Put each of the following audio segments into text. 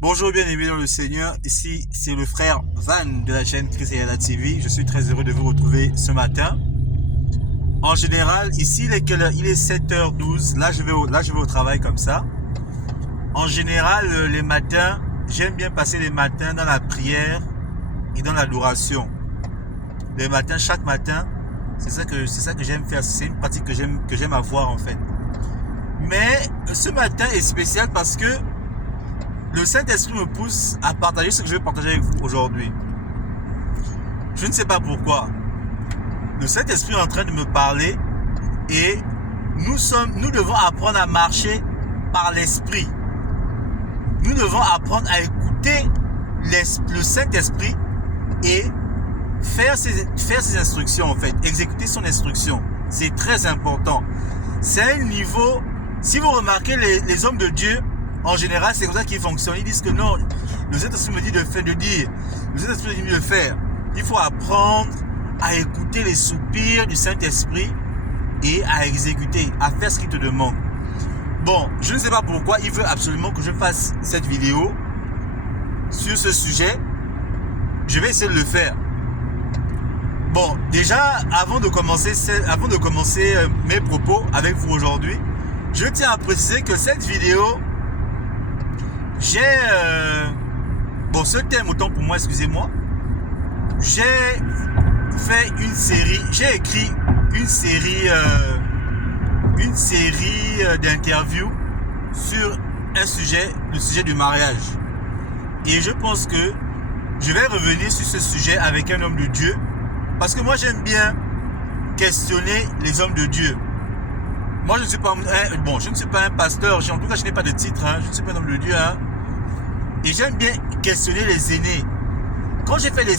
Bonjour, bien-aimés dans le Seigneur. Ici, c'est le frère Van de la chaîne Christ et la TV. Je suis très heureux de vous retrouver ce matin. En général, ici, il est 7h12. Là, je vais au travail comme ça. En général, les matins, j'aime bien passer les matins dans la prière et dans l'adoration. Les matins, chaque matin, c'est ça que j'aime faire. C'est une pratique que j'aime avoir en fait. Mais ce matin est spécial parce que le Saint-Esprit me pousse à partager ce que je vais partager avec vous aujourd'hui. Je ne sais pas pourquoi. Le Saint-Esprit est en train de me parler et nous devons apprendre à marcher par l'Esprit. Nous devons apprendre à écouter le Saint-Esprit et faire ses instructions en fait, exécuter son instruction. C'est très important. C'est un niveau, si vous remarquez les hommes de Dieu, en général, c'est comme ça qu'ils fonctionnent. Ils disent que non, le Saint-Esprit me dit de dire, le Saint-Esprit me dit de faire. Il faut apprendre à écouter les soupirs du Saint-Esprit et à exécuter, à faire ce qu'il te demande. Bon, je ne sais pas pourquoi il veut absolument que je fasse cette vidéo sur ce sujet. Je vais essayer de le faire. Bon, déjà, avant de commencer mes propos avec vous aujourd'hui, je tiens à préciser que cette vidéo, j'ai bon, ce thème, autant pour moi, excusez-moi, j'ai fait une série, j'ai écrit une série d'interviews sur un sujet, le sujet du mariage. Et je pense que je vais revenir sur ce sujet avec un homme de Dieu, parce que moi j'aime bien questionner les hommes de Dieu. Moi je ne suis pas je ne suis pas un pasteur, en tout cas je n'ai pas de titre, je ne suis pas un homme de Dieu, et j'aime bien questionner les aînés. Quand j'ai fait des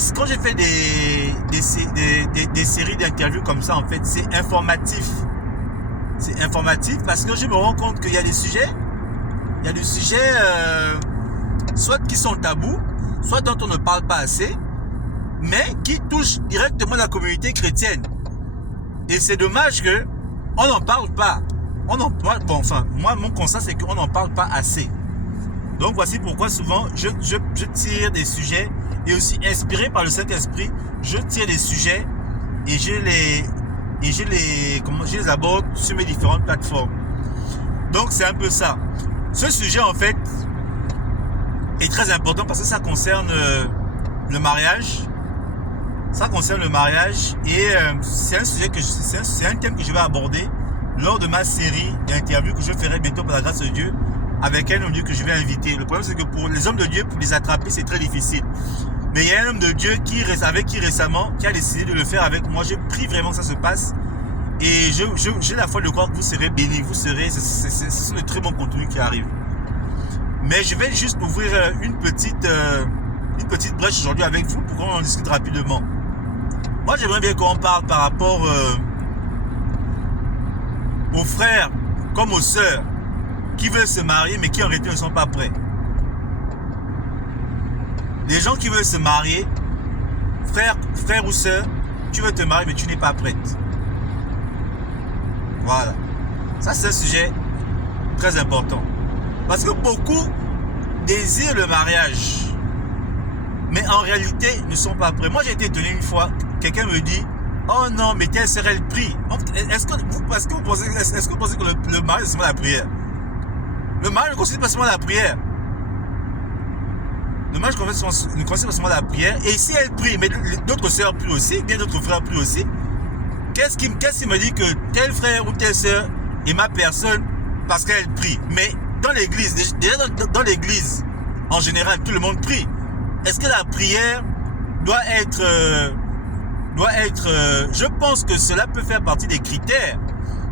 séries d'interviews comme ça, en fait, c'est informatif. C'est informatif parce que je me rends compte qu'il y a des sujets, soit qui sont tabous, soit dont on ne parle pas assez, mais qui touchent directement la communauté chrétienne. Et c'est dommage que on n'en parle pas. Moi, mon constat, c'est qu'on n'en parle pas assez. Donc voici pourquoi souvent je tire des sujets, et aussi inspiré par le Saint-Esprit, je tire des sujets et je les aborde sur mes différentes plateformes. Donc c'est un peu ça. Ce sujet en fait est très important parce que ça concerne le mariage. Ça concerne le mariage et c'est un thème que je vais aborder lors de ma série d'interviews que je ferai bientôt par la grâce de Dieu, avec un homme de Dieu que je vais inviter. Le problème, c'est que pour les hommes de Dieu, pour les attraper, c'est très difficile. Mais il y a un homme de Dieu avec qui récemment, qui a décidé de le faire avec moi. Je prie vraiment que ça se passe. Et j'ai la foi de croire que vous serez bénis. Ce sont de très bons contenus qui arrivent. Mais je vais juste ouvrir une petite brèche aujourd'hui avec vous pour qu'on en discute rapidement. Moi, j'aimerais bien qu'on parle par rapport aux frères comme aux sœurs qui veulent se marier mais qui en réalité ne sont pas prêts. Les gens qui veulent se marier, frère ou sœur, tu veux te marier mais tu n'es pas prête. Voilà. Ça, c'est un sujet très important. Parce que beaucoup désirent le mariage, mais en réalité ne sont pas prêts. Moi, j'ai été étonné une fois, quelqu'un me dit, oh non, mais quel serait le prix? Est-ce que vous pensez que le mariage, c'est seulement la prière? Le mariage ne consiste pas seulement la prière. Le mariage ne consiste pas seulement la prière. Et si elle prie, mais d'autres sœurs prient aussi, bien d'autres frères prient aussi, qu'est-ce qui me dit que tel frère ou telle sœur est ma personne parce qu'elle prie? Mais dans l'église, déjà dans l'église, en général, tout le monde prie. Est-ce que la prière doit être je pense que cela peut faire partie des critères,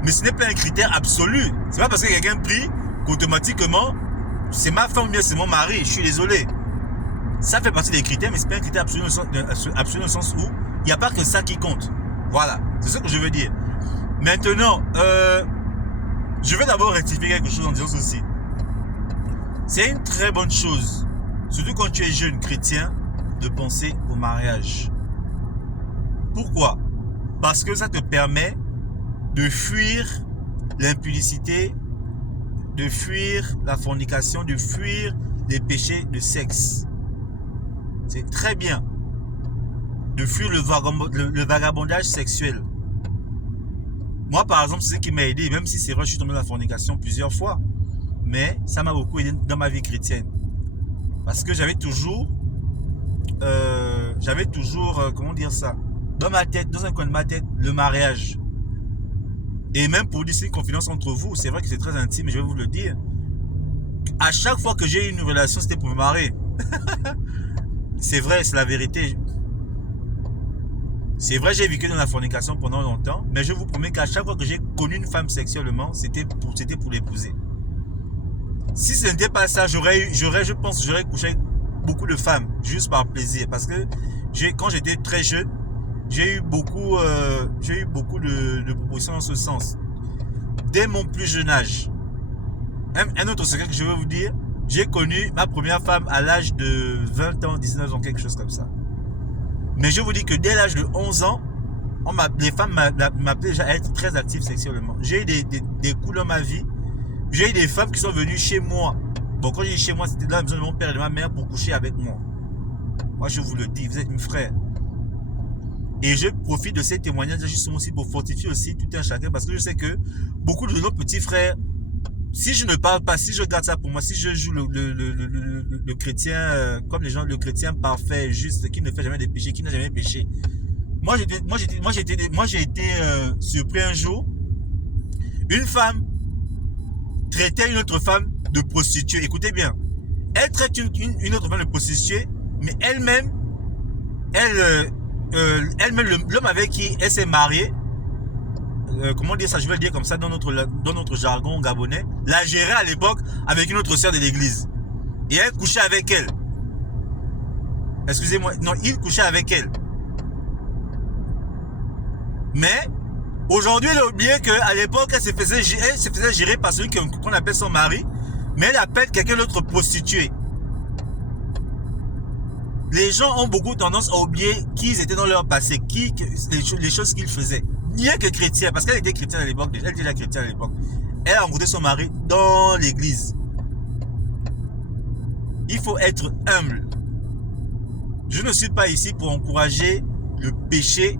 mais ce n'est pas un critère absolu. C'est pas parce que quelqu'un prie qu'automatiquement c'est ma femme ou bien c'est mon mari. Je suis désolé. Ça fait partie des critères, mais c'est pas un critère absolu dans le sens où il n'y a pas que ça qui compte. Voilà, c'est ce que je veux dire. Maintenant, je vais d'abord rectifier quelque chose en disant ceci. C'est une très bonne chose, surtout quand tu es jeune chrétien, de penser au mariage. Pourquoi? Parce que ça te permet de fuir l'impudicité, de fuir la fornication, de fuir des péchés de sexe. C'est très bien de fuir le vagabondage sexuel. Moi, par exemple, c'est ce qui m'a aidé, même si c'est vrai, je suis tombé dans la fornication plusieurs fois. Mais ça m'a beaucoup aidé dans ma vie chrétienne. Parce que j'avais toujours, comment dire ça, dans ma tête, dans un coin de ma tête, le mariage. Et même pour dire, c'est une confidence entre vous, c'est vrai que c'est très intime, mais je vais vous le dire. À chaque fois que j'ai eu une relation, c'était pour me marier. C'est vrai, c'est la vérité. C'est vrai, j'ai vécu dans la fornication pendant longtemps, mais je vous promets qu'à chaque fois que j'ai connu une femme sexuellement, c'était pour l'épouser. Si ce n'était pas ça, je pense que j'aurais couché avec beaucoup de femmes, juste par plaisir. Parce que quand j'étais très jeune, j'ai eu beaucoup de propositions dans ce sens. Dès mon plus jeune âge. Un autre secret que je veux vous dire, j'ai connu ma première femme à l'âge de 20 ans, 19 ans, quelque chose comme ça. Mais je vous dis que dès l'âge de 11 ans, les femmes m'appelaient déjà à être très active sexuellement. J'ai eu des coups dans ma vie. J'ai eu des femmes qui sont venues chez moi. Bon, quand j'ai dit chez moi, c'était dans la maison de mon père et de ma mère pour coucher avec moi. Moi, je vous le dis, vous êtes mes frères. Et je profite de ces témoignages justement aussi pour fortifier aussi tout un chacun, parce que je sais que beaucoup de nos petits frères, si je ne parle pas, si je garde ça pour moi, si je joue le chrétien, comme les gens, le chrétien parfait, juste, qui ne fait jamais de péché, qui n'a jamais péché. Moi, j'ai été surpris un jour. Une femme traitait une autre femme de prostituée. Écoutez bien. Elle traite une autre femme de prostituée, mais elle-même, l'homme avec qui elle s'est mariée, comment dire ça, je vais le dire comme ça dans notre jargon gabonais, la gérait à l'époque avec une autre sœur de l'église. Et elle couchait avec elle. Excusez-moi, non, il couchait avec elle. Mais aujourd'hui, elle a oublié qu'à l'époque, elle se faisait gérer par celui qu'on appelle son mari, mais elle appelle quelqu'un d'autre prostituée. Les gens ont beaucoup tendance à oublier qui ils étaient dans leur passé, les choses qu'ils faisaient. Rien que chrétien, parce qu'elle était chrétienne à l'époque, elle était déjà chrétienne à l'époque. Elle a rencontré son mari dans l'église. Il faut être humble. Je ne suis pas ici pour encourager le péché,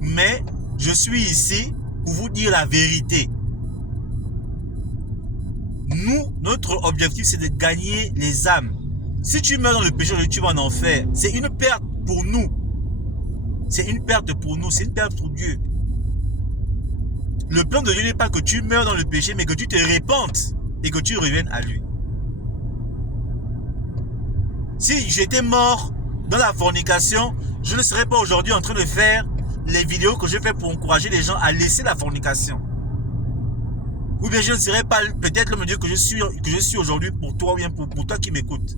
mais je suis ici pour vous dire la vérité. Nous, notre objectif, c'est de gagner les âmes. Si tu meurs dans le péché, tu vas en enfer. C'est une perte pour nous. C'est une perte pour nous, c'est une perte pour Dieu. Le plan de Dieu n'est pas que tu meurs dans le péché, mais que tu te répandes et que tu reviennes à lui. Si j'étais mort dans la fornication, je ne serais pas aujourd'hui en train de faire les vidéos que je fais pour encourager les gens à laisser la fornication. Ou bien je ne serais pas peut-être l'homme de Dieu que je suis aujourd'hui pour toi ou bien pour toi qui m'écoutes.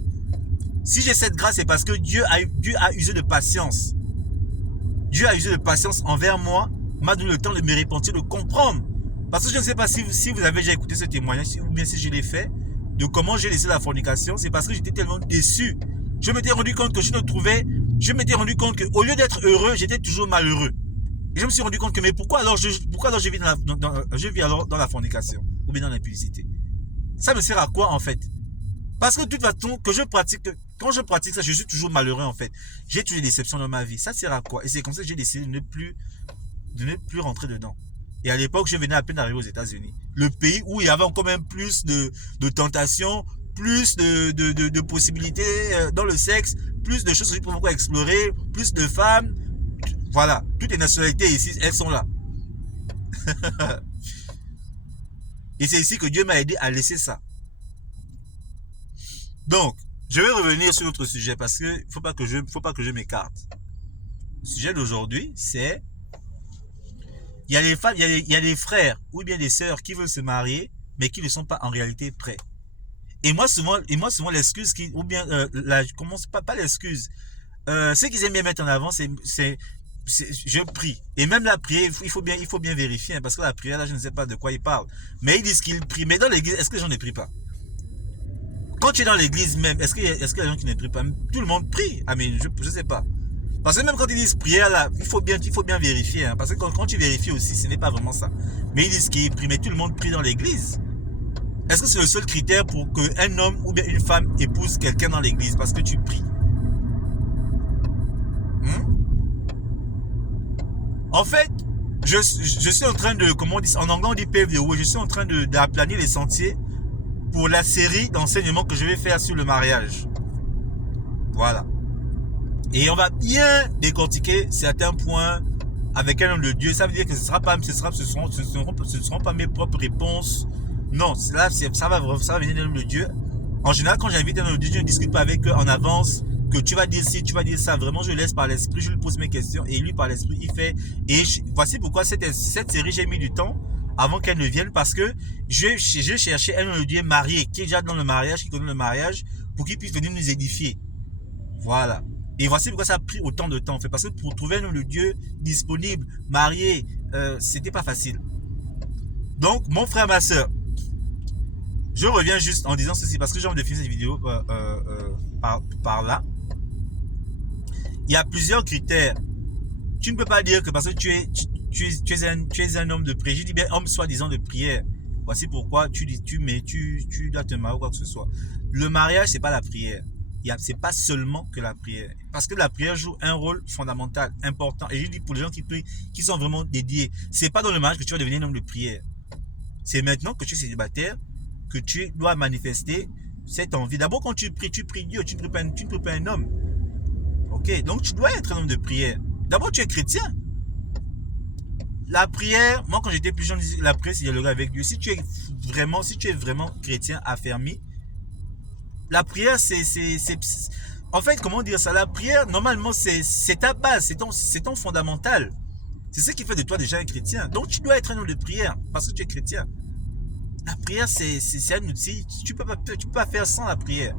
Si j'ai cette grâce, c'est parce que Dieu a usé de patience. Dieu a usé de patience envers moi, m'a donné le temps de me repentir, de comprendre. Parce que je ne sais pas si vous avez déjà écouté ce témoignage, ou bien si je l'ai fait, de comment j'ai laissé la fornication. C'est parce que j'étais tellement déçu. Je m'étais rendu compte que je m'étais rendu compte qu'au lieu d'être heureux, j'étais toujours malheureux. Et je me suis rendu compte que, mais pourquoi alors je vis alors dans la fornication, ou bien dans l'impudicité? Ça me sert à quoi en fait? Parce que de toute façon, quand je pratique ça, je suis toujours malheureux en fait. J'ai toujours des déceptions dans ma vie. Ça sert à quoi? Et c'est comme ça que j'ai décidé de ne plus rentrer dedans. Et à l'époque, je venais à peine d'arriver aux États-Unis. Le pays où il y avait encore même plus de tentations, plus de possibilités dans le sexe, plus de choses que je pouvais encore explorer, plus de femmes. Voilà, toutes les nationalités ici, elles sont là. Et c'est ici que Dieu m'a aidé à laisser ça. Donc, je vais revenir sur l'autre sujet parce que faut pas que je m'écarte. Le sujet d'aujourd'hui, c'est il y a les femmes, il y a des frères ou bien des sœurs qui veulent se marier, mais qui ne sont pas en réalité prêts. Et moi souvent l'excuse pas l'excuse. Ce qu'ils aiment bien mettre en avant, c'est je prie. Et même la prière, il faut bien vérifier, hein, parce que la prière là, je ne sais pas de quoi ils parlent. Mais ils disent qu'ils prient. Mais dans l'église, est-ce que les gens ne prient pas? Quand tu es dans l'église même, est-ce qu'il y a des gens qui ne prient pas? Tout le monde prie. Ah mais je sais pas. Parce que même quand ils disent prière là, il faut bien vérifier. Hein, parce que quand tu vérifies aussi, ce n'est pas vraiment ça. Mais ils disent qu'ils prient, mais tout le monde prie dans l'église. Est-ce que c'est le seul critère pour qu'un homme ou bien une femme épouse quelqu'un dans l'église? Parce que tu pries. En fait, je suis en train de, comment on dit, en anglais on dit pave the way, je suis en train d'aplanir les sentiers pour la série d'enseignements que je vais faire sur le mariage. Voilà. Et on va bien décortiquer certains points avec un homme de Dieu. Ça veut dire que ce ne seront pas mes propres réponses. Non, là, ça va venir d'un homme de Dieu. En général, quand j'invite un homme de Dieu, je ne discute pas avec eux en avance que tu vas dire ci, tu vas dire ça. Vraiment, je laisse par l'esprit, je lui pose mes questions et lui par l'esprit, il fait. Et voici pourquoi cette série, j'ai mis du temps avant qu'elle ne vienne, parce que je cherchais un homme de Dieu marié, qui est déjà dans le mariage, qui connaît le mariage, pour qu'il puisse venir nous édifier. Voilà. Et voici pourquoi ça a pris autant de temps, en fait. Parce que pour trouver un homme de Dieu disponible, marié, c'était pas facile. Donc, mon frère, ma soeur, je reviens juste en disant ceci, parce que j'ai envie de finir cette vidéo par là. Il y a plusieurs critères. Tu ne peux pas dire que parce que tu es un homme de prière, je dis bien homme soi-disant de prière. Voici pourquoi tu dois te marier ou quoi que ce soit. Le mariage, c'est pas la prière. C'est pas seulement que la prière. Parce que la prière joue un rôle fondamental, important. Et je dis pour les gens qui prient, qui sont vraiment dédiés, c'est pas dans le mariage que tu vas devenir un homme de prière. C'est maintenant que tu es célibataire que tu dois manifester cette envie. D'abord, quand tu pries Dieu, tu ne pries pas un homme. Ok, donc tu dois être un homme de prière. D'abord, tu es chrétien. La prière, moi quand j'étais plus jeune, la prière c'est dialoguer avec Dieu. Si tu es vraiment chrétien affermi, la prière en fait, comment dire ça? La prière, normalement, c'est ta base, c'est ton fondamental. C'est ce qui fait de toi déjà un chrétien. Donc tu dois être un homme de prière parce que tu es chrétien. La prière, c'est un outil. Tu peux pas faire sans la prière.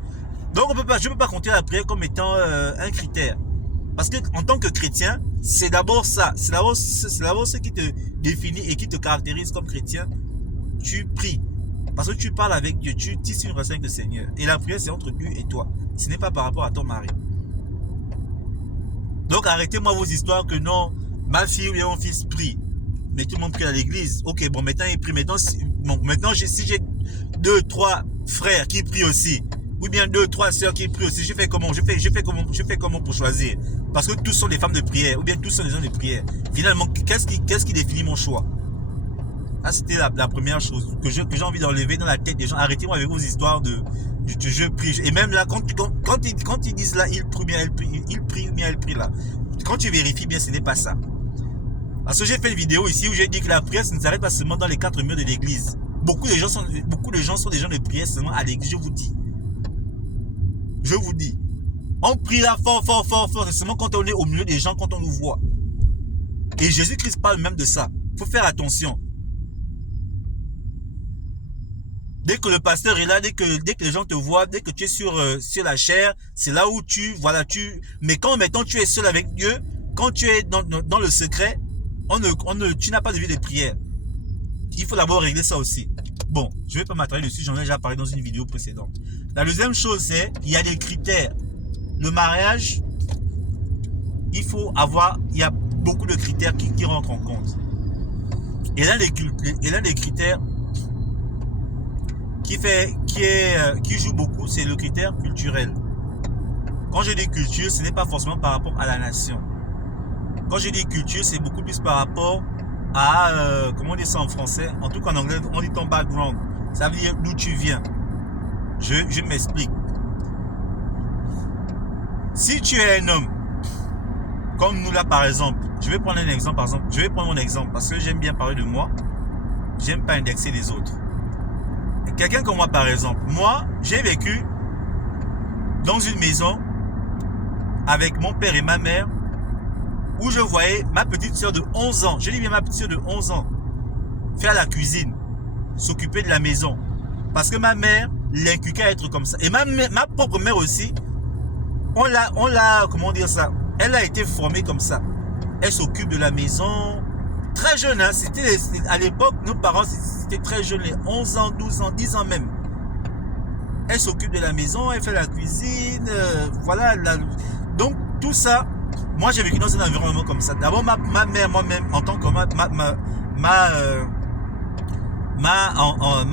Donc je peux pas compter la prière comme étant un critère. Parce que en tant que chrétien, c'est d'abord ça. C'est d'abord ce qui te définit et qui te caractérise comme chrétien. Tu pries. Parce que tu parles avec Dieu. Tu tisses une relation avec le Seigneur. Et la prière, c'est entre Dieu et toi. Ce n'est pas par rapport à ton mari. Donc arrêtez-moi vos histoires que non, ma fille ou bien mon fils prie. Mais tout le monde prie à l'église. Ok, bon, maintenant il prie. Maintenant, si j'ai 2, 3 frères qui prient aussi, ou bien 2, 3 sœurs qui prient aussi, je fais comment pour choisir? Parce que tous sont des femmes de prière, ou bien tous sont des hommes de prière. Finalement, qu'est-ce qui définit mon choix? Ah, c'était la première chose que j'ai envie d'enlever dans la tête des gens. Arrêtez-moi avec vos histoires de je prie. Et même là, quand ils disent là, il prie bien, elle prie là. Quand tu vérifies bien, ce n'est pas ça. Parce que j'ai fait une vidéo ici où j'ai dit que la prière, ça ne s'arrête pas seulement dans les 4 murs de l'église. Beaucoup de gens sont des gens de prière seulement à l'église, je vous dis. Je vous dis. On prie là fort. C'est seulement quand on est au milieu des gens, quand on nous voit. Et Jésus-Christ parle même de ça. Il faut faire attention. Dès que le pasteur est là, dès que les gens te voient, dès que tu es sur la chair, c'est là où mais quand maintenant tu es seul avec Dieu, quand tu es dans le secret, tu n'as pas de vie de prière. Il faut d'abord régler ça aussi. Bon, je ne vais pas m'attarder dessus, j'en ai déjà parlé dans une vidéo précédente. La deuxième chose, c'est qu'il y a des critères. Le mariage, il y a beaucoup de critères qui rentrent en compte. Et l'un des critères qui joue beaucoup, c'est le critère culturel. Quand je dis culture, ce n'est pas forcément par rapport à la nation. Quand je dis culture, c'est beaucoup plus par rapport à, comment on dit ça en français? En tout cas en anglais, on dit ton background. Ça veut dire d'où tu viens. Je m'explique. Si tu es un homme, comme nous là par exemple, je vais prendre mon exemple parce que j'aime bien parler de moi. J'aime pas indexer les autres. Quelqu'un comme moi par exemple, moi j'ai vécu dans une maison avec mon père et ma mère où je voyais ma petite soeur de 11 ans, je dis bien ma petite soeur de 11 ans, faire la cuisine, s'occuper de la maison. Parce que ma mère l'inculquait à être comme ça. Et ma propre mère aussi, on l'a, comment dire ça, elle a été formée comme ça. Elle s'occupe de la maison, très jeune, hein, à l'époque, nos parents, c'était très jeune, les 11 ans, 12 ans, 10 ans même. Elle s'occupe de la maison, elle fait la cuisine, voilà. Donc, tout ça, moi j'ai vécu dans un environnement comme ça. D'abord, ma mère, moi-même, en tant que m'a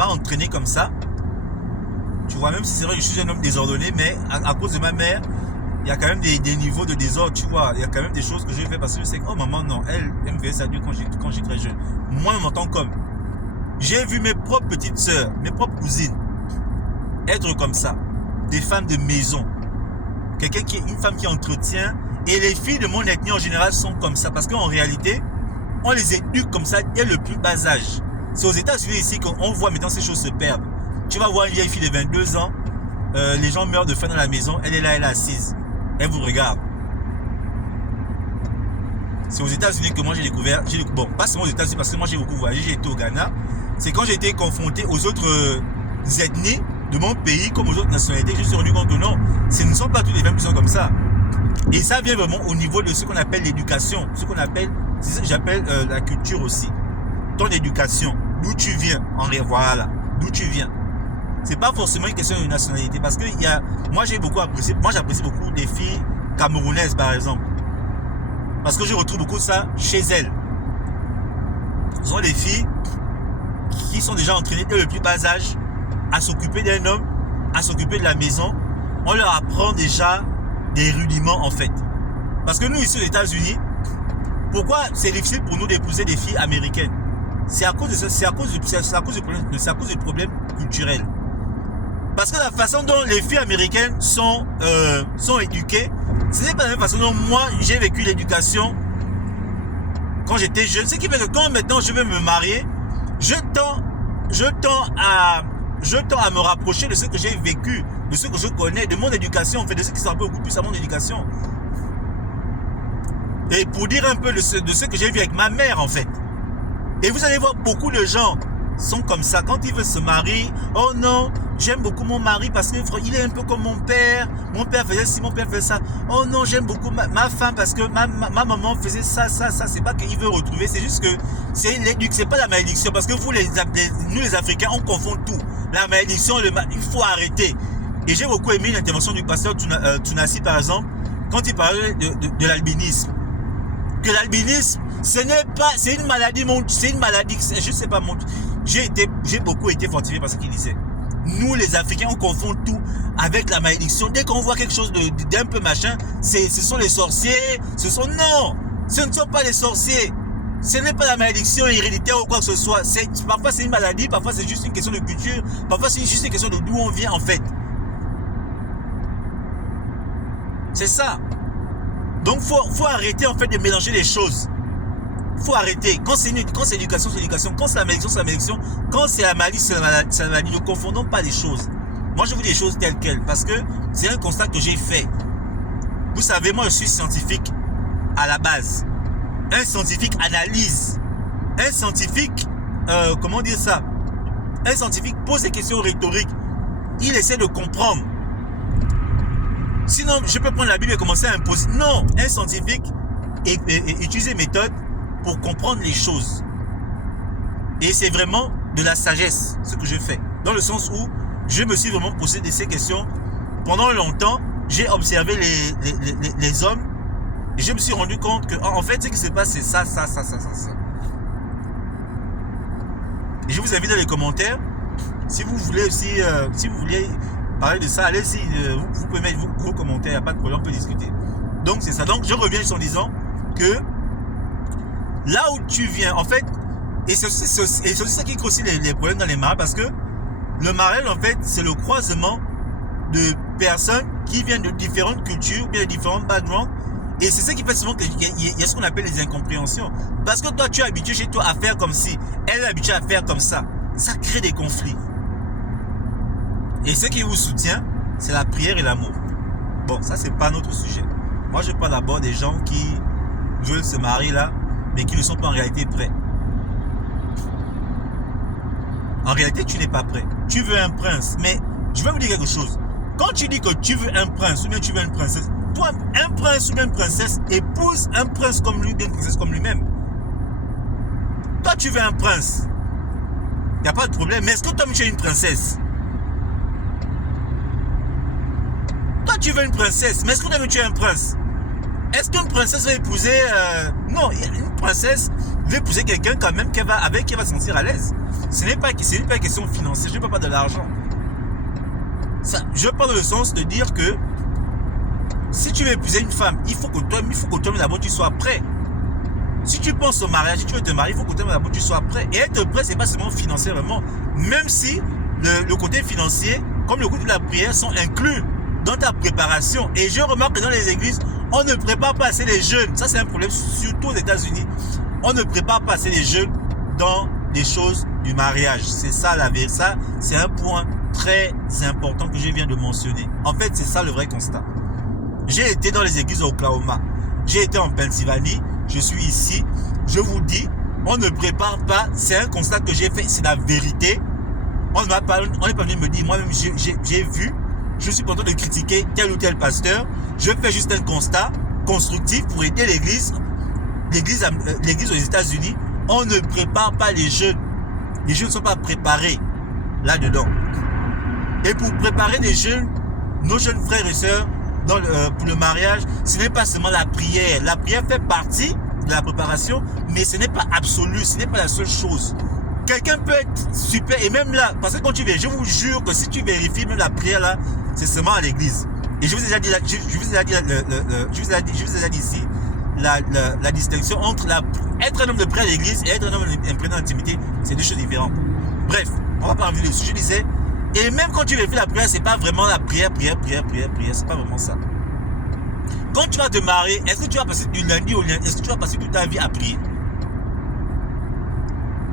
entraîné comme ça. Tu vois, même si c'est vrai que je suis un homme désordonné, mais à cause de ma mère, il y a quand même des niveaux de désordre, tu vois. Il y a quand même des choses que j'ai fait parce que je sais que, oh maman, non, elle me faisait ça quand j'étais très jeune. Moi, je m'entends comme. J'ai vu mes propres petites sœurs, mes propres cousines, être comme ça. Des femmes de maison. Une femme qui entretient. Et les filles de mon ethnie en général sont comme ça. Parce qu'en réalité, on les éduque comme ça dès le plus bas âge. C'est aux États-Unis ici qu'on voit maintenant ces choses se perdre. Tu vas voir une vieille fille de 22 ans, les gens meurent de faim dans la maison, elle est là, elle est assise. Elle vous regarde. C'est aux États-Unis que moi j'ai découvert, bon, pas seulement aux États-Unis parce que moi j'ai beaucoup voyagé, j'ai été au Ghana. C'est quand j'ai été confronté aux autres ethnies de mon pays, comme aux autres nationalités, que je me suis rendu compte que non, ce ne sont pas toutes les femmes qui sont comme ça. Et ça vient vraiment au niveau de ce qu'on appelle l'éducation, c'est ce que j'appelle la culture aussi. Ton éducation, d'où tu viens, voilà, d'où tu viens. C'est pas forcément une question de nationalité parce que moi j'apprécie beaucoup des filles camerounaises par exemple. Parce que je retrouve beaucoup de ça chez elles. Ce sont des filles qui sont déjà entraînées dès le plus bas âge à s'occuper d'un homme, à s'occuper de la maison. On leur apprend déjà des rudiments en fait. Parce que nous ici aux États-Unis, pourquoi c'est difficile pour nous d'épouser des filles américaines? C'est à cause du problème culturel. Parce que la façon dont les filles américaines sont éduquées, ce n'est pas la même façon dont moi j'ai vécu l'éducation quand j'étais jeune. Ce qui fait que quand maintenant je vais me marier, je tends à me rapprocher de ce que j'ai vécu, de ce que je connais, de mon éducation, en fait, de ce qui s'en peut beaucoup plus à mon éducation. Et pour dire un peu de ce que j'ai vu avec ma mère en fait. Et vous allez voir beaucoup de gens sont comme ça. Quand ils veulent se marier, oh non, j'aime beaucoup mon mari parce qu'il est un peu comme mon père. Mon père faisait ci, mon père faisait ça. Oh non, j'aime beaucoup ma femme parce que ma maman faisait ça. C'est pas qu'il veut retrouver, c'est juste que c'est pas la malédiction. Parce que nous les Africains, on confond tout. La malédiction, il faut arrêter. Et j'ai beaucoup aimé l'intervention du pasteur Tunasi par exemple, quand il parlait de l'albinisme. Que l'albinisme, c'est une maladie, je sais pas, j'ai beaucoup été fortifié par ce qu'il disait. Nous les Africains, on confond tout avec la malédiction. Dès qu'on voit quelque chose d'un peu machin, ce sont les sorciers, non, ce ne sont pas les sorciers. Ce n'est pas la malédiction héréditaire ou quoi que ce soit. Parfois c'est une maladie, parfois c'est juste une question de culture, parfois c'est juste une question de d'où on vient en fait. C'est ça. Donc faut arrêter en fait de mélanger les choses. Faut arrêter. Quand c'est éducation, c'est éducation. Quand c'est la malédiction, c'est la malédiction. Quand c'est la maladie, c'est la maladie. Ne confondons pas les choses. Moi, je vous dis les choses telles quelles parce que c'est un constat que j'ai fait. Vous savez, moi, je suis scientifique à la base. Un scientifique analyse. Un scientifique, comment dire ça? Un scientifique pose des questions rhétoriques. Il essaie de comprendre. Sinon, je peux prendre la Bible et commencer à imposer. Non, un scientifique utilise des méthodes pour comprendre les choses. Et c'est vraiment de la sagesse, ce que je fais. Dans le sens où je me suis vraiment posé ces questions. Pendant longtemps, j'ai observé les hommes et je me suis rendu compte que, en fait, ce qui se passe, c'est ça. Et je vous invite dans les commentaires, si vous voulez aussi, si vous voulez parler de ça, allez-y, vous pouvez mettre vos commentaires, il n'y a pas de problème, on peut discuter. Donc c'est ça. Donc je reviens en disant que là où tu viens, en fait, et c'est aussi ça qui crée aussi les problèmes dans les mariages, parce que le mariage, en fait, c'est le croisement de personnes qui viennent de différentes cultures, bien de différents backgrounds, et c'est ça qui fait souvent qu'il y a ce qu'on appelle les incompréhensions. Parce que toi, tu es habitué chez toi à faire comme si, elle est habituée à faire comme ça. Ça crée des conflits. Et ce qui vous soutient, c'est la prière et l'amour. Bon, ça, c'est pas notre sujet. Moi, je parle d'abord des gens qui veulent se marier là, mais qui ne sont pas en réalité prêts. En réalité, tu n'es pas prêt. Tu veux un prince, mais je vais vous dire quelque chose. Quand tu dis que tu veux un prince ou bien tu veux une princesse, toi, un prince ou bien une princesse épouse un prince comme lui, bien une princesse comme lui-même. Toi, tu veux un prince. Il n'y a pas de problème. Mais est-ce que toi, tu es une princesse? Toi, tu veux une princesse. Mais est-ce que toi, tu es un prince? Est-ce qu'une princesse va épouser... Non, une princesse veut épouser quelqu'un quand même avec qui elle va se sentir à l'aise. Ce n'est pas une question financière. Je ne parle pas de l'argent. Ça, je parle dans le sens de dire que si tu veux épouser une femme, il faut que toi d'abord tu sois prêt. Si tu penses au mariage, si tu veux te marier, il faut que toi d'abord tu sois prêt. Et être prêt, c'est pas seulement financièrement. Même si le côté financier, comme le côté de la prière, sont inclus dans ta préparation. Et je remarque que dans les églises, on ne prépare pas assez les jeunes. Ça, c'est un problème, surtout aux États-Unis. On ne prépare pas assez les jeunes dans les choses du mariage. C'est ça la vérité. Ça, c'est un point très important que je viens de mentionner. En fait, c'est ça le vrai constat. J'ai été dans les églises au Oklahoma. J'ai été en Pennsylvanie. Je suis ici. Je vous dis, on ne prépare pas. C'est un constat que j'ai fait. C'est la vérité. On n'est pas venu me dire, moi-même, j'ai vu. Je suis content de critiquer tel ou tel pasteur. Je fais juste un constat constructif pour aider l'église. L'église aux États-Unis, on ne prépare pas les jeunes. Les jeunes ne sont pas préparés là-dedans. Et pour préparer les jeunes, nos jeunes frères et sœurs, pour le mariage, ce n'est pas seulement la prière. La prière fait partie de la préparation, mais ce n'est pas absolu, ce n'est pas la seule chose. Quelqu'un peut être super, et même là, parce que quand tu viens, je vous jure que si tu vérifies même la prière là, c'est seulement à l'église. Et je vous ai déjà dit, je vous ai déjà dit ici, la distinction entre être un homme de prière à l'église et être un homme imprégné d'intimité, c'est deux choses différentes. Bref, on va pas revenir dessus. Je disais, et même quand tu vérifies la prière, c'est pas vraiment la prière, c'est pas vraiment ça. Quand tu vas te marier, est-ce que tu vas passer du lundi au lundi, est-ce que tu vas passer toute ta vie à prier?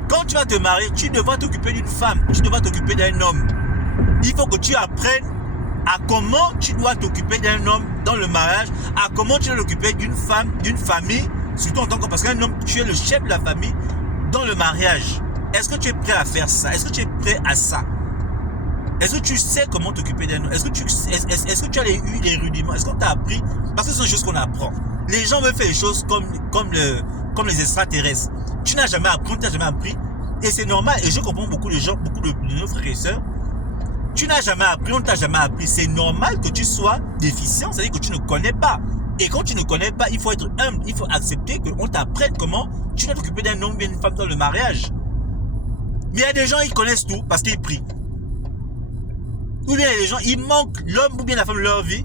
Quand tu vas te marier, tu devras t'occuper d'une femme, tu devras t'occuper d'un homme. Il faut que tu apprennes à comment tu dois t'occuper d'un homme dans le mariage, à comment tu dois t'occuper d'une femme, d'une famille, surtout en tant que, parce qu'un homme, tu es le chef de la famille dans le mariage. Est-ce que tu es prêt à faire ça? Est-ce que tu es prêt à ça? Est-ce que tu sais comment t'occuper d'un homme? Est-ce que tu as eu les rudiments? Est-ce qu'on t'a appris? Parce que ce sont des choses qu'on apprend. Les gens veulent faire les choses comme les extraterrestres. Tu n'as jamais appris, on t'a jamais appris. Et c'est normal. Et je comprends beaucoup de gens, beaucoup de nos frères et sœurs. Tu n'as jamais appris, on ne t'a jamais appris. C'est normal que tu sois déficient, c'est-à-dire que tu ne connais pas. Et quand tu ne connais pas, il faut être humble. Il faut accepter qu'on t'apprenne comment tu dois t'occuper d'un homme ou d'une femme dans le mariage. Mais il y a des gens, ils connaissent tout parce qu'ils prient. Ou bien il y a des gens, ils manquent l'homme ou bien la femme de leur vie.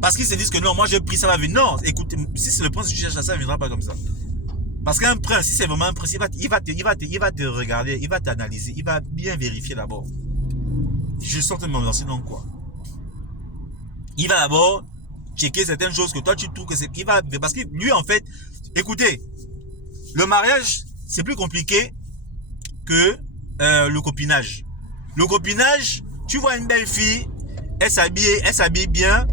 Parce qu'ils se disent que non, moi je prie, ça va venir. Non, écoute, si c'est le prince que tu cherches à ça, ça ne viendra pas comme ça. Parce qu'un prince, si c'est vraiment un prince, il va te regarder, il va t'analyser, il va bien vérifier d'abord. Je sens de me lancer dans quoi? Il va d'abord checker certaines choses que toi tu trouves que c'est... Parce que lui en fait, écoutez, le mariage, c'est plus compliqué que le copinage. Le copinage, tu vois une belle fille, elle s'habille bien.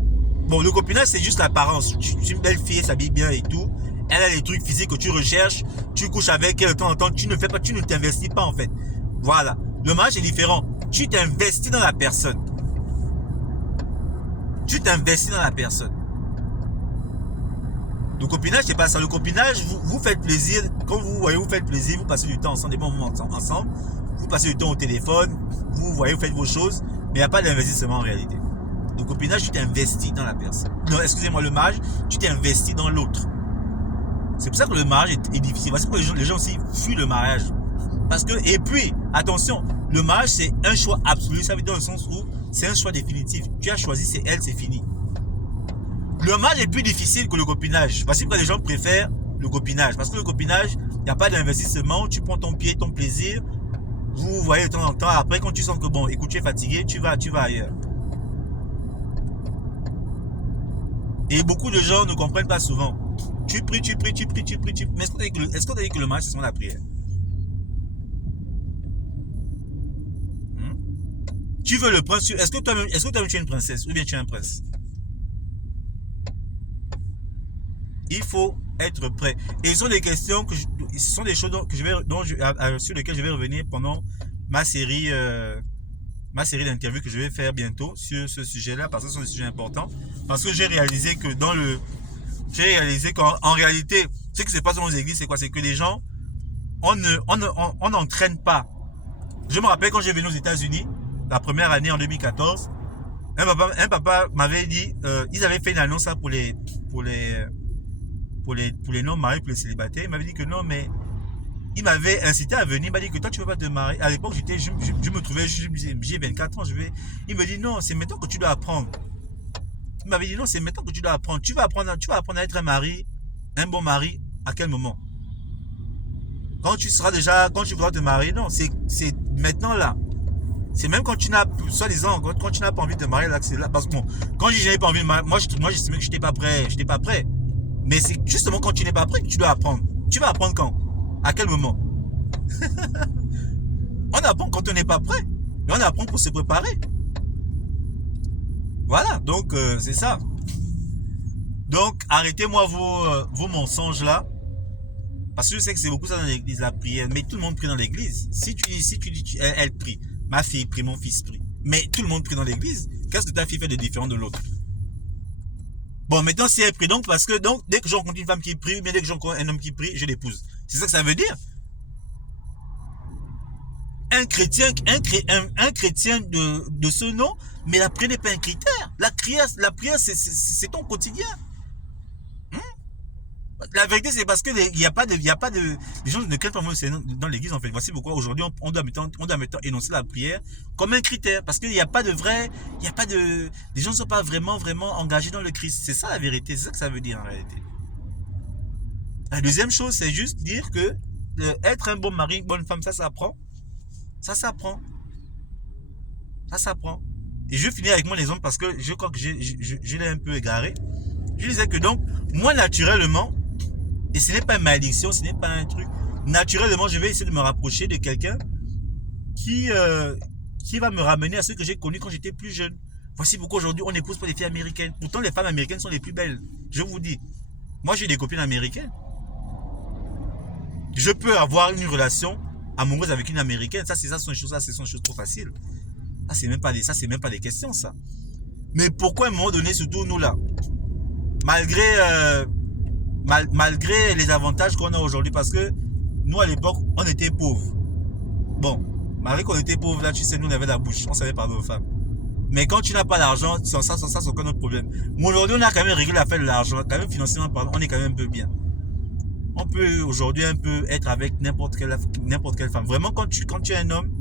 Bon, le copinage, c'est juste l'apparence. Tu une belle fille, elle s'habille bien et tout. Elle a les trucs physiques que tu recherches. Tu couches avec elle de temps en temps. Tu ne t'investis pas en fait. Voilà. Le mariage est différent. Tu t'investis dans la personne. Tu t'investis dans la personne. Le copinage, c'est pas ça. Le copinage, vous faites plaisir. Quand vous faites plaisir, vous passez du temps ensemble, des bons moments ensemble. Vous passez du temps au téléphone. Vous faites vos choses. Mais il n'y a pas d'investissement en réalité. Le copinage, tu t'investis dans la personne. Non, excusez-moi, le mariage, tu t'investis dans l'autre. C'est pour ça que le mariage est difficile. C'est pour ça que les gens aussi fuient le mariage. Parce que, et puis, attention, le mariage, c'est un choix absolu. Ça veut dire dans le sens où c'est un choix définitif. Tu as choisi, c'est elle, c'est fini. Le mariage est plus difficile que le copinage. Voici pourquoi les gens préfèrent le copinage. Parce que le copinage, il n'y a pas d'investissement. Tu prends ton pied, ton plaisir. Vous voyez de temps en temps. Après, quand tu sens que bon, écoute, tu es fatigué, tu vas ailleurs. Et beaucoup de gens ne comprennent pas souvent. Tu pries. Mais est-ce qu'on t'a dit que le mariage, c'est seulement la prière? Tu veux le prince? Est-ce que toi-même tu es une princesse ou bien tu es un prince? Il faut être prêt. Et ce sont des questions ce sont des choses sur lesquelles je vais revenir pendant ma série d'interviews que je vais faire bientôt sur ce sujet-là, parce que ce sont des sujets importants. Parce que j'ai réalisé qu'en réalité, ce qui se passe dans les églises, c'est quoi? C'est que les gens, on n'entraîne pas. Je me rappelle quand j'ai venu aux États-Unis, la première année en 2014, un papa m'avait dit, ils avaient fait une annonce pour les non mariés, pour les célibataires. Il m'avait dit que non, mais il m'avait incité à venir. Il m'a dit que toi, tu ne veux pas te marier. À l'époque, je me trouvais, j'ai 24 ans. Il me dit non, c'est maintenant que tu dois apprendre. Il m'avait dit non, c'est maintenant que tu dois apprendre. Tu vas apprendre à être un mari, un bon mari, à quel moment? Quand tu voudras te marier, non, c'est maintenant là. C'est même quand tu n'as, soi-disant, quand tu n'as pas envie de te marier, là, c'est là. Parce que bon, quand je n'avais pas envie de marier, moi j'estimais que je n'étais pas prêt. Je n'étais pas prêt. Mais c'est justement quand tu n'es pas prêt que tu dois apprendre. Tu vas apprendre quand? À quel moment? On apprend quand on n'est pas prêt. Mais on apprend pour se préparer. Voilà, donc c'est ça. Donc arrêtez-moi vos mensonges là. Parce que je sais que c'est beaucoup ça dans l'église, la prière. Mais tout le monde prie dans l'église. Si tu dis, elle prie. Ma fille prie, mon fils prie. Mais tout le monde prie dans l'église. Qu'est-ce que ta fille fait de différent de l'autre? Bon, maintenant, si elle prie, donc, parce que, donc, dès que je rencontre une femme qui prie, ou bien dès que je rencontre un homme qui prie, je l'épouse. C'est ça que ça veut dire. Un chrétien de ce nom, mais la prière n'est pas un critère. La prière, c'est ton quotidien. La vérité, c'est parce que il y a pas de, les gens ne craignent pas dans l'église, en fait. Voici pourquoi aujourd'hui, on doit maintenant énoncer la prière comme un critère. Parce qu'il n'y a pas de vrai, les gens ne sont pas vraiment engagés dans le Christ. C'est ça la vérité. C'est ça que ça veut dire, en réalité. La deuxième chose, c'est juste dire que être un bon mari, une bonne femme, ça s'apprend. Ça s'apprend. Ça s'apprend. Et je finis avec mon exemple parce que je crois que je l'ai un peu égaré. Je disais que donc, moi, naturellement, et ce n'est pas une malédiction, ce n'est pas un truc. Naturellement, je vais essayer de me rapprocher de quelqu'un qui va me ramener à ce que j'ai connu quand j'étais plus jeune. Voici pourquoi aujourd'hui, on n'épouse pas les filles américaines. Pourtant, les femmes américaines sont les plus belles. Je vous dis. Moi, j'ai des copines américaines. Je peux avoir une relation amoureuse avec une américaine. Ça, c'est une chose trop facile. Ça, c'est même pas des questions, ça. Mais pourquoi à un moment donné, surtout nous là, malgré les avantages qu'on a aujourd'hui, parce que nous à l'époque on était pauvres. Bon, malgré qu'on était pauvres là, tu sais, nous on avait la bouche, on savait parler aux femmes. Mais quand tu n'as pas d'argent, ça c'est aucun autre problème. Mais aujourd'hui on a quand même réglé l'affaire de l'argent, quand même financièrement parlant, on est quand même un peu bien. On peut aujourd'hui un peu être avec n'importe quelle femme. Vraiment quand tu es un homme,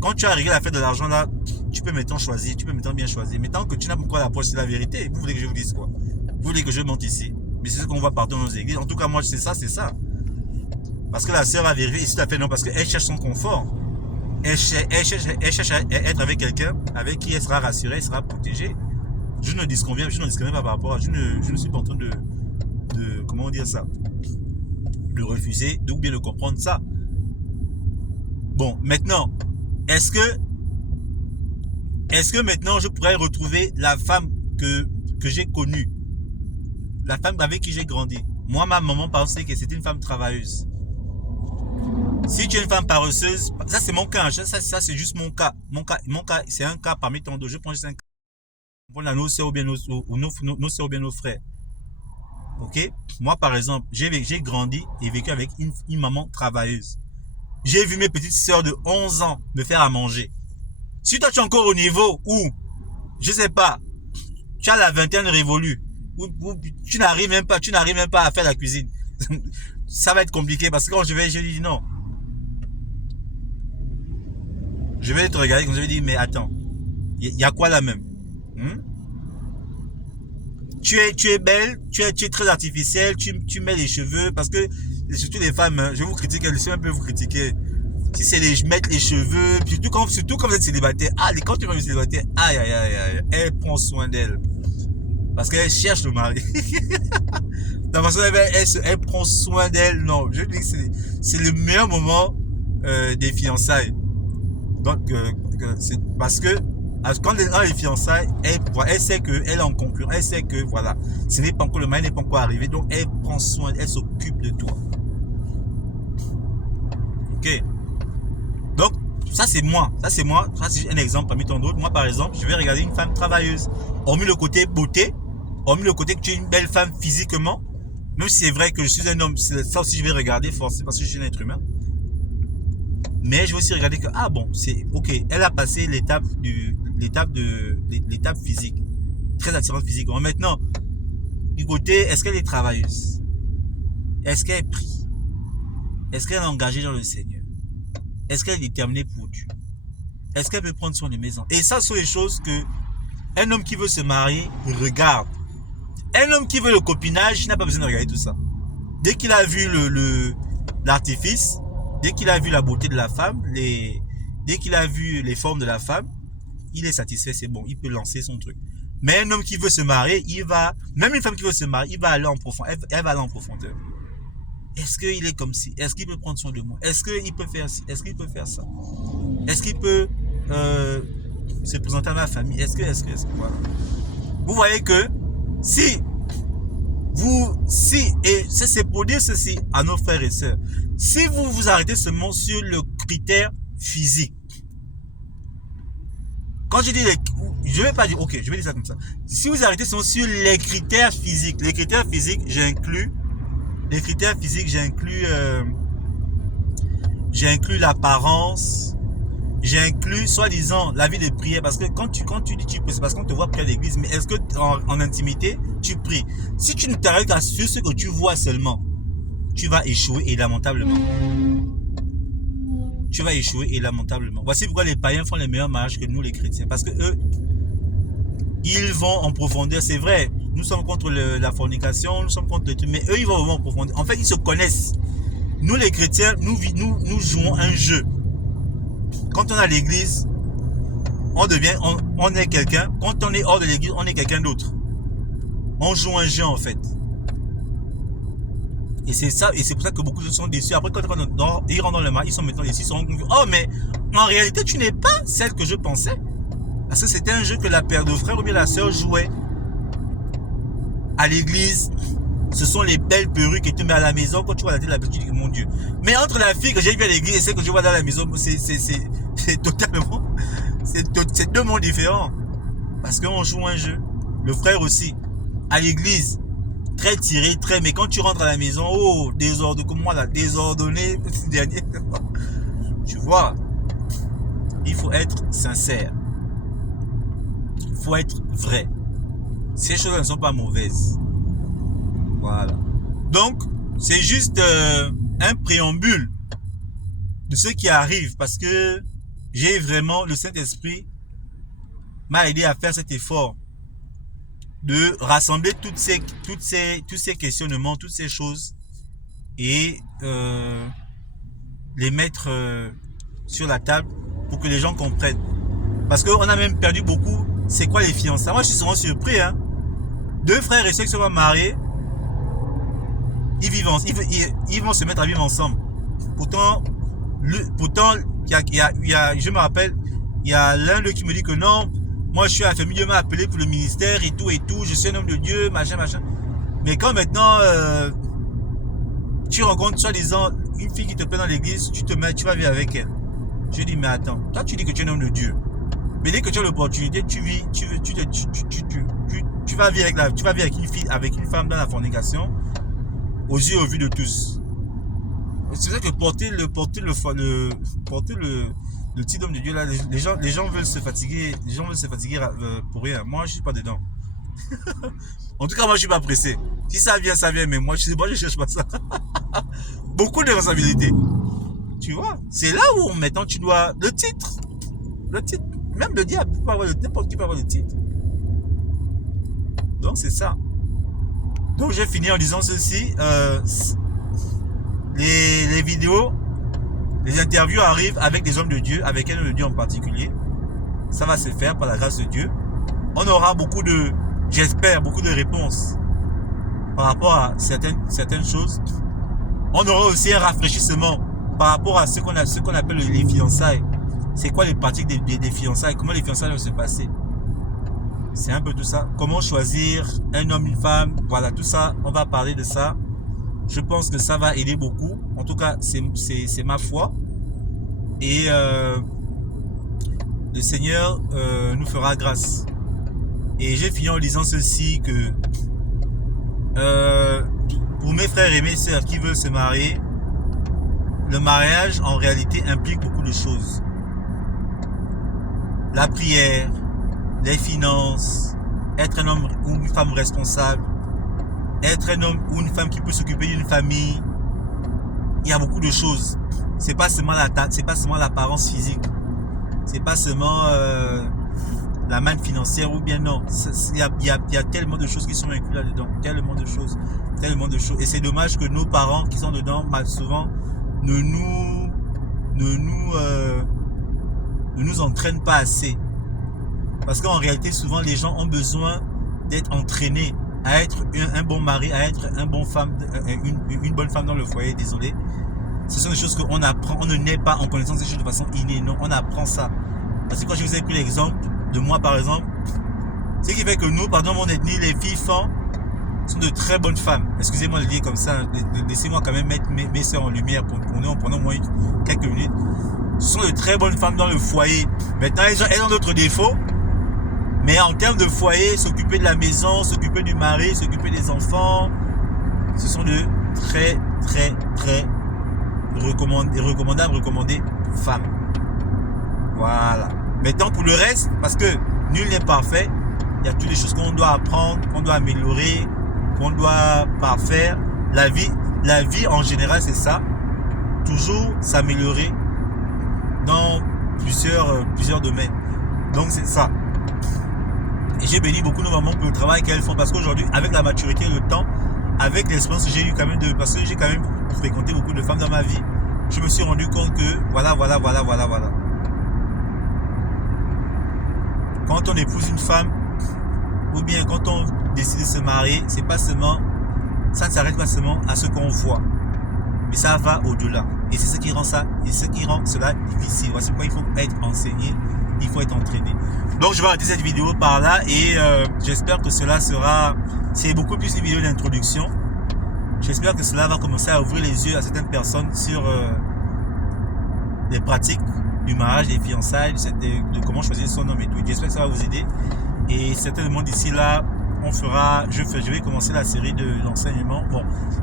quand tu as réglé l'affaire de l'argent là, tu peux maintenant choisir, tu peux maintenant bien choisir. Mais tant que tu n'as pas encore la poche, c'est la vérité. Vous voulez que je vous dise quoi? Vous voulez que je monte ici? Mais c'est ce qu'on voit partout dans nos églises. En tout cas, moi, c'est ça. Parce que la sœur va vérifier ici, tout à fait non, parce qu'elle cherche son confort. Elle cherche à être avec quelqu'un avec qui elle sera rassurée, elle sera protégée. Je ne disconviens pas par rapport à, je ne suis pas en train de comment dire ça? De refuser, ou bien de comprendre ça. Bon, maintenant, est-ce que maintenant je pourrais retrouver la femme que j'ai connue? La femme avec qui j'ai grandi. Moi, ma maman pensait que c'était une femme travailleuse. Si tu es une femme paresseuse, ça c'est mon cas. Ça c'est juste mon cas. Mon cas, c'est un cas parmi tant d'autres. Je prends juste un cas. Voilà, nos soeurs ou bien nos soeurs ou bien nos frères. Ok? Moi, par exemple, j'ai grandi et vécu avec une maman travailleuse. J'ai vu mes petites sœurs de 11 ans me faire à manger. Si toi tu es encore au niveau où, je sais pas, tu as la vingtaine révolue, où tu n'arrives même pas à faire la cuisine, ça va être compliqué parce que quand je dis non. Je vais te regarder comme je vais dire, mais attends, il y a quoi là même? Tu es belle, tu es très artificielle, tu mets les cheveux, parce que, surtout les femmes, hein, je vous critique, je sais un peu vous critiquer. Si c'est mettre les cheveux, surtout quand vous êtes célibataire, quand tu vas être célibataire, elle prend soin d'elle. Parce qu'elle cherche le mari. De façon, elle prend soin d'elle. Non, je dis que c'est le meilleur moment des fiançailles. Donc, c'est parce que quand elle a les fiançailles, elle sait qu'elle est en concurrence, elle sait que voilà, ce n'est pas encore le mari n'est pas encore arrivé, donc elle prend soin, elle s'occupe de toi. Ok. Donc, ça c'est moi, ça c'est un exemple parmi tant d'autres. Moi par exemple, je vais regarder une femme travailleuse. Hormis le côté beauté, hormis le côté que tu es une belle femme physiquement, même si c'est vrai que je suis un homme, ça aussi je vais regarder forcément parce que je suis un être humain. Mais je vais aussi regarder que, bon, c'est ok, elle a passé l'étape physique, très attirante physiquement. Maintenant, du côté, est-ce qu'elle est travailleuse? Est-ce qu'elle prie? Est-ce qu'elle est engagée dans le Seigneur? Est-ce qu'elle est déterminée pour Dieu? Est-ce qu'elle peut prendre soin de maison? Et ça sont les choses que un homme qui veut se marier regarde. Un homme qui veut le copinage, il n'a pas besoin de regarder tout ça. Dès qu'il a vu l'artifice, dès qu'il a vu la beauté de la femme, dès qu'il a vu les formes de la femme, il est satisfait, c'est bon, il peut lancer son truc. Mais un homme qui veut se marier, même une femme qui veut se marier, il va aller en profondeur, elle va aller en profondeur. Est-ce qu'il est comme ci? Est-ce qu'il peut prendre soin de moi? Est-ce qu'il peut faire ci? Est-ce qu'il peut faire ça? Est-ce qu'il peut se présenter à ma famille? Est-ce que, voilà. Vous voyez que si, et c'est pour dire ceci à nos frères et sœurs, si vous vous arrêtez seulement sur le critère physique, quand je dis je vais pas dire, ok, je vais dire ça comme ça. Si vous arrêtez seulement sur les critères physiques, j'inclus l'apparence, j'inclus soi-disant la vie de prière, parce que quand tu dis tu pries, c'est parce qu'on te voit prier à l'église, mais est-ce que en intimité tu pries? Si tu ne t'arrêtes qu'à sur ce que tu vois seulement, tu vas échouer et lamentablement. Voici pourquoi les païens font les meilleurs mariages que nous les chrétiens, parce que eux, ils vont en profondeur. C'est vrai, nous sommes contre la fornication, nous sommes contre le truc, mais eux ils vont vraiment en profondeur. En fait, ils se connaissent. Nous les chrétiens, nous jouons un jeu. Quand on est à l'église, on est quelqu'un. Quand on est hors de l'église, on est quelqu'un d'autre. On joue un jeu en fait. Et c'est ça, et c'est pour ça que beaucoup de gens sont déçus. Après, quand ils rentrent dans le mariage, ils sont maintenant déçus, ils sont rendus compte, oh, mais en réalité, tu n'es pas celle que je pensais. Parce que c'était un jeu que la paire de frères ou bien la sœur jouait. À l'église, ce sont les belles perruques que tu mets à la maison. Quand tu vois la tête de la petite, tu dis, mon Dieu. Mais entre la fille que j'ai vue à l'église et celle que je vois dans la maison, c'est totalement, c'est deux mondes différents. Parce qu'on joue un jeu. Le frère aussi, à l'église, très tiré, mais quand tu rentres à la maison, oh, désordonné, comme moi là, désordonné, ce dernier. Tu vois, il faut être sincère. Il faut être vrai. Ces choses ne sont pas mauvaises. Voilà. Donc, c'est juste un préambule de ce qui arrive, parce que j'ai vraiment, le Saint-Esprit m'a aidé à faire cet effort de rassembler tous ces questionnements, toutes ces choses et les mettre sur la table pour que les gens comprennent. Parce qu'on a même perdu beaucoup. C'est quoi les fiançailles? Moi, je suis souvent surpris. Hein. Deux frères et sœurs qui se vont marier, ils vont se mettre à vivre ensemble. Pourtant, je me rappelle, il y a l'un d'eux qui me dit que non, moi je suis à la famille, Dieu m'a appelé pour le ministère et tout, je suis un homme de Dieu, machin. Mais quand maintenant, tu rencontres soi-disant une fille qui te plaît dans l'église, tu vas vivre avec elle. Je dis, mais attends, toi tu dis que tu es un homme de Dieu. Mais dès que tu as l'opportunité, tu vas vivre avec une fille, avec une femme dans la fornication, aux yeux et au vu de tous. C'est vrai que porter le petit homme de Dieu là, les gens veulent se fatiguer, pour rien. Moi, je suis pas dedans. En tout cas, moi, je suis pas pressé. Si ça vient, mais moi, je cherche pas ça. Beaucoup de responsabilités. Tu vois, c'est là où maintenant tu dois le titre, même le diable peut avoir n'importe qui peut avoir le titre. Donc c'est ça. Donc j'ai fini en disant ceci. Les vidéos, les interviews arrivent avec des hommes de Dieu, avec un homme de Dieu en particulier. Ça va se faire par la grâce de Dieu. On aura j'espère, beaucoup de réponses par rapport à certaines choses. On aura aussi un rafraîchissement par rapport à ce qu'on appelle les fiançailles. C'est quoi les pratiques des fiançailles? Comment les fiançailles vont se passer? C'est un peu tout ça. Comment choisir un homme, une femme? Voilà, tout ça, on va parler de ça. Je pense que ça va aider beaucoup. En tout cas, c'est ma foi. Et le Seigneur nous fera grâce. Et j'ai fini en disant ceci, que pour mes frères et mes sœurs qui veulent se marier, le mariage en réalité implique beaucoup de choses. La prière, les finances, être un homme ou une femme responsable, être un homme ou une femme qui peut s'occuper d'une famille, il y a beaucoup de choses. C'est pas seulement c'est pas seulement l'apparence physique. C'est pas seulement la manne financière ou bien non. Il y a tellement de choses qui sont incluses là-dedans. Tellement de choses. Tellement de choses. Et c'est dommage que nos parents qui sont dedans, souvent, ne nous entraînent pas assez. Parce qu'en réalité, souvent, les gens ont besoin d'être entraînés à être un bon mari, à être une bonne femme dans le foyer, désolé. Ce sont des choses qu'on apprend, on ne naît pas en connaissant ces choses de façon innée, non, on apprend ça. Parce que quand je vous ai pris l'exemple de moi, par exemple, ce qui fait que nous, pardon, mon ethnie, les filles sont de très bonnes femmes. Excusez-moi de le dire comme ça, laissez-moi quand même mettre mes soeurs en lumière pour nous pendant moins quelques minutes. Ce sont de très bonnes femmes dans le foyer. Maintenant, elles ont d'autres défauts. Mais en termes de foyer, s'occuper de la maison, s'occuper du mari, s'occuper des enfants, ce sont de très recommandées femmes. Voilà. Maintenant, pour le reste, parce que nul n'est parfait, il y a toutes les choses qu'on doit apprendre, qu'on doit améliorer, qu'on doit parfaire. La vie en général, c'est ça. Toujours s'améliorer dans plusieurs domaines. Donc, c'est ça. Et j'ai béni beaucoup nos mamans pour le travail qu'elles font parce qu'aujourd'hui, avec la maturité et le temps, avec l'expérience que j'ai eu quand même parce que j'ai quand même fréquenté beaucoup de femmes dans ma vie, je me suis rendu compte que voilà. Quand on épouse une femme, ou bien quand on décide de se marier, ça ne s'arrête pas seulement à ce qu'on voit, mais ça va au-delà. Et c'est ce qui rend cela difficile. Voici pourquoi il faut être enseigné, il faut être entraîné. Donc je vais arrêter cette vidéo par là et j'espère que c'est beaucoup plus une vidéo d'introduction. J'espère que cela va commencer à ouvrir les yeux à certaines personnes sur les pratiques du mariage, des fiançailles, de comment choisir son homme et tout. J'espère que ça va vous aider. Et certainement d'ici là, je vais commencer la série de l'enseignement,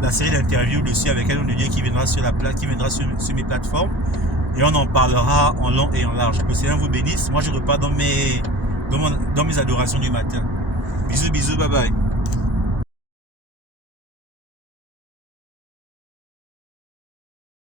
la série d'interviews dessus avec un Dieu qui viendra sur mes plateformes. Et on en parlera en long et en large. Que le Seigneur vous bénisse. Moi, je repars dans mes adorations du matin. Bisous, bye bye.